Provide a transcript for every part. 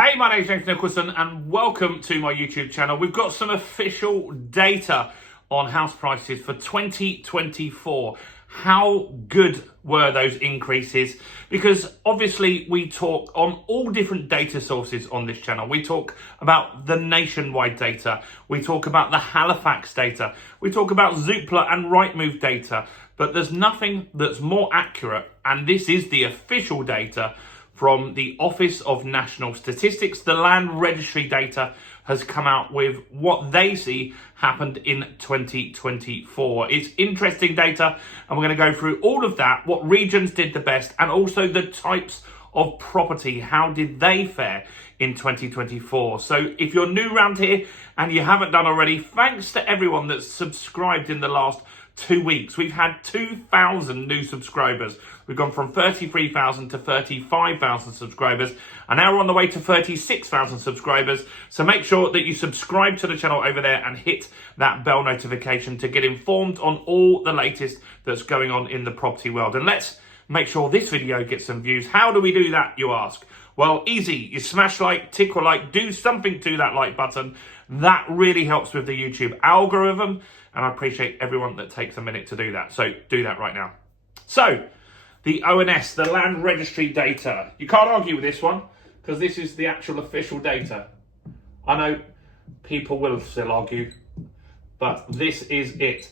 Hey, my name's James Nicholson and welcome to my YouTube channel. We've got some official data on house prices for 2024. How good were those increases? Because obviously we talk on all different data sources on this channel. We talk about the nationwide data. We talk about the Halifax data. We talk about Zoopla and Rightmove data. But there's nothing that's more accurate, and this is the official data from the Office of National Statistics. The Land Registry data has come out with what they see happened in 2024. It's interesting data, and we're going to go through all of that, what regions did the best, and also the types of property. How did they fare in 2024? So if you're new around here and you haven't done already, thanks to everyone that's subscribed in the last 2 weeks. We've had 2,000 new subscribers. We've gone from 33,000 to 35,000 subscribers, and now we're on the way to 36,000 subscribers. So make sure that you subscribe to the channel over there and hit that bell notification to get informed on all the latest that's going on in the property world. And let's make sure this video gets some views. How do we do that, you ask? Well, easy. You smash like, tickle like, do something to that like button. That really helps with the YouTube algorithm, and I appreciate everyone that takes a minute to do that. So do that right now. So the ONS, the Land Registry data. You can't argue with this one because this is the actual official data. I know people will still argue, but this is it.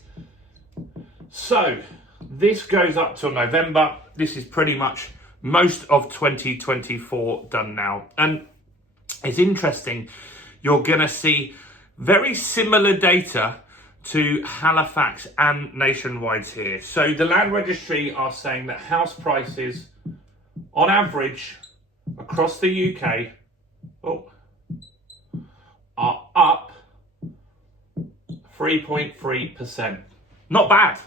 So this goes up till November. This is pretty much most of 2024 done now. And it's interesting, you're going to see very similar data to Halifax and nationwide here. So the Land Registry are saying that house prices on average across the UK are up 3.3%. Not bad.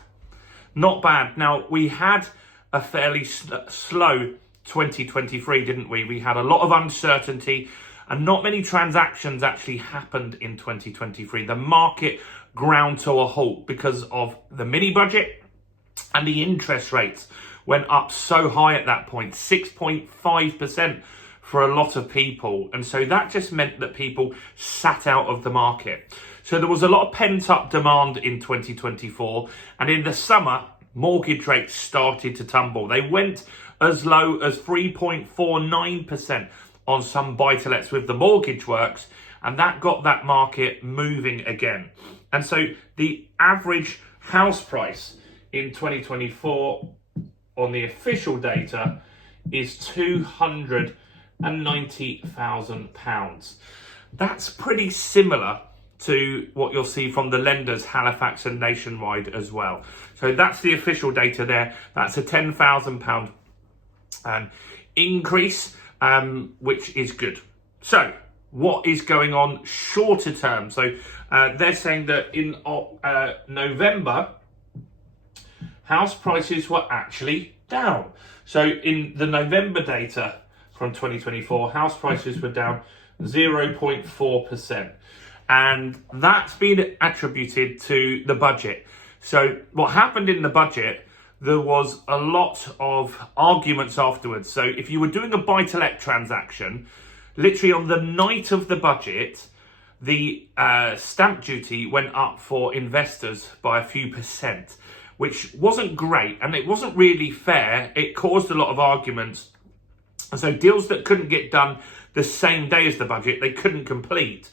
Not bad. Now, we had a fairly slow 2023, didn't we? We had a lot of uncertainty and not many transactions actually happened in 2023. The market ground to a halt because of the mini budget, and the interest rates went up so high at that point, 6.5% for a lot of people. And so that just meant that people sat out of the market. So there was a lot of pent up demand in 2024. And in the summer, mortgage rates started to tumble. They went as low as 3.49% on some buy-to-lets with the mortgage works, and that got that market moving again. And so the average house price in 2024 on the official data is £290,000. That's pretty similar to what you'll see from the lenders, Halifax and nationwide as well. So that's the official data there. That's a £10,000 increase, which is good. So what is going on shorter term? So they're saying that in November, house prices were actually down. So in the November data from 2024, house prices were down 0.4%. And that's been attributed to the budget. So what happened in the budget, there was a lot of arguments afterwards. So if you were doing a buy-to-let transaction, literally on the night of the budget, the stamp duty went up for investors by a few percent, which wasn't great and it wasn't really fair. It caused a lot of arguments. And so deals that couldn't get done the same day as the budget, they couldn't complete.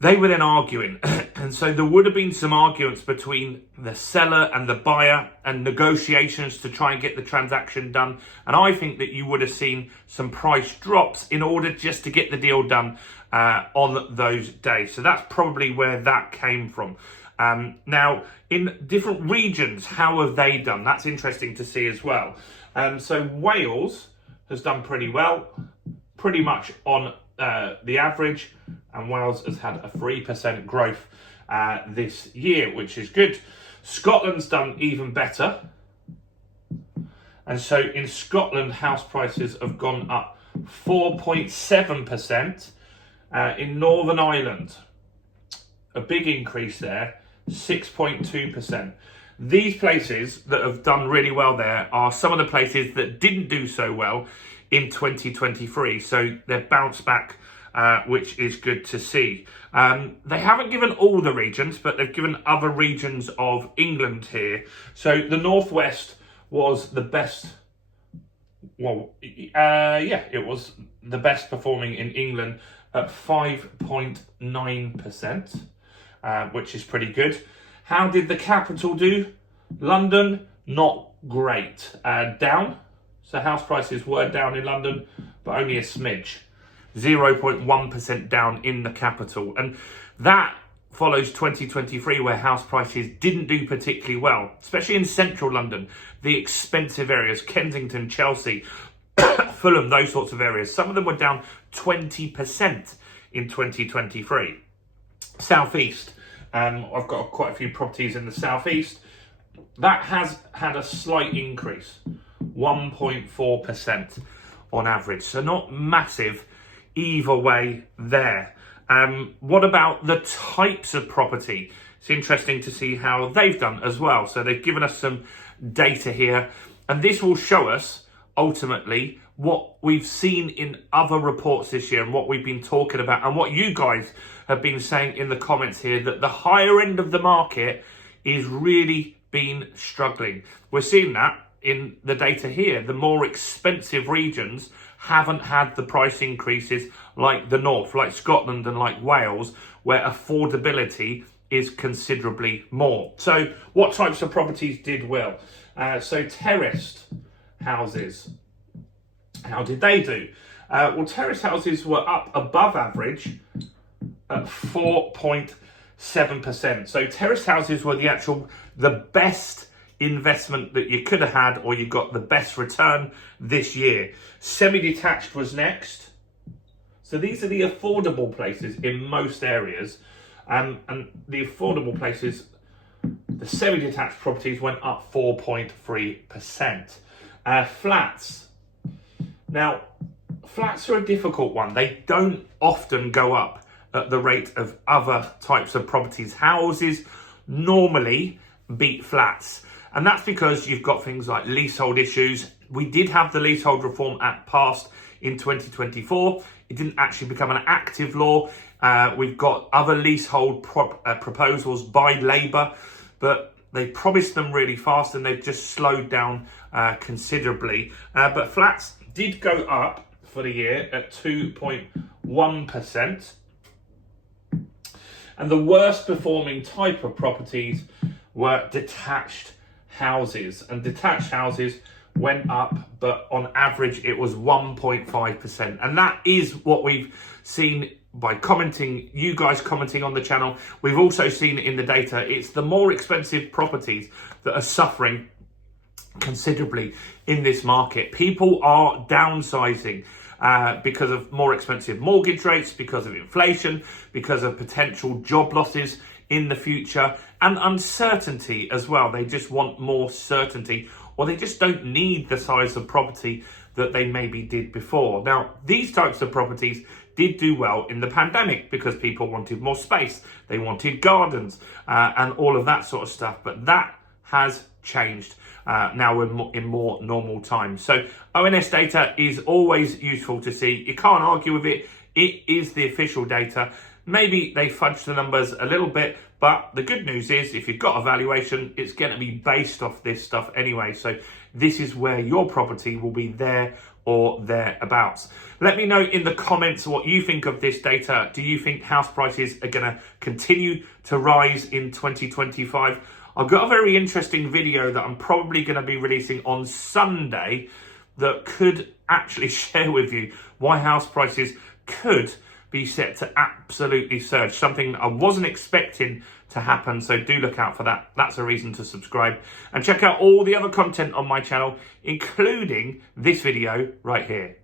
They were then arguing. And so there would have been some arguments between the seller and the buyer and negotiations to try and get the transaction done. And I think that you would have seen some price drops in order just to get the deal done on those days. So that's probably where that came from. Now, in different regions, how have they done? That's interesting to see as well. So Wales has done pretty well, pretty much on the average, and Wales has had a 3% growth this year, which is good. Scotland's done even better. And so in Scotland, house prices have gone up 4.7%. In Northern Ireland, a big increase there, 6.2%. These places that have done really well there are some of the places that didn't do so well in 2023. So they've bounced back, which is good to see. They haven't given all the regions, but they've given other regions of England here. So the Northwest was the best. Well, it was the best performing in England at 5.9%, which is pretty good. How did the capital do? London, not great. Down. So house prices were down in London, but only a smidge. 0.1% down in the capital. And that follows 2023, where house prices didn't do particularly well, especially in central London, the expensive areas, Kensington, Chelsea, Fulham, those sorts of areas. Some of them were down 20% in 2023. Southeast, I've got quite a few properties in the southeast. That has had a slight increase, 1.4% on average. So not massive either way there. What about the types of property? It's interesting to see how they've done as well. So they've given us some data here, and this will show us ultimately what we've seen in other reports this year and what we've been talking about and what you guys have been saying in the comments here, that the higher end of the market is really been struggling. We're seeing that in the data here. The more expensive regions haven't had the price increases like the North, like Scotland and like Wales, where affordability is considerably more. So what types of properties did well? So terraced houses, how did they do? Well, terrace houses were up above average at 4.7%. So terrace houses were the best investment that you could have had, or you got the best return this year. Semi-detached was next. So these are the affordable places in most areas. And the affordable places, the semi-detached properties went up 4.3%. Flats. Now, flats are a difficult one. They don't often go up at the rate of other types of properties. Houses normally beat flats. And that's because you've got things like leasehold issues. We did have the Leasehold Reform Act passed in 2024. It didn't actually become an active law. We've got other leasehold proposals by Labour, but they promised them really fast and they've just slowed down considerably. But flats did go up for the year at 2.1%. And the worst performing type of properties were detached houses. And detached houses went up, but on average it was 1.5%. And that is what we've seen by commenting, you guys commenting on the channel. We've also seen it in the data. It's the more expensive properties that are suffering considerably in this market. People are downsizing because of more expensive mortgage rates, because of inflation, because of potential job losses in the future, and uncertainty as well. They just want more certainty, or they just don't need the size of property that they maybe did before. Now, these types of properties did do well in the pandemic because people wanted more space. They wanted gardens and all of that sort of stuff. But that has changed. Now we're in more normal times. So ONS data is always useful to see. You can't argue with it. It is the official data. Maybe they fudged the numbers a little bit, but the good news is if you've got a valuation, it's going to be based off this stuff anyway. So this is where your property will be there or thereabouts. Let me know in the comments what you think of this data. Do you think house prices are going to continue to rise in 2025? I've got a very interesting video that I'm probably going to be releasing on Sunday that could actually share with you why house prices could be set to absolutely surge, something I wasn't expecting to happen. So do look out for that. That's a reason to subscribe and check out all the other content on my channel, including this video right here.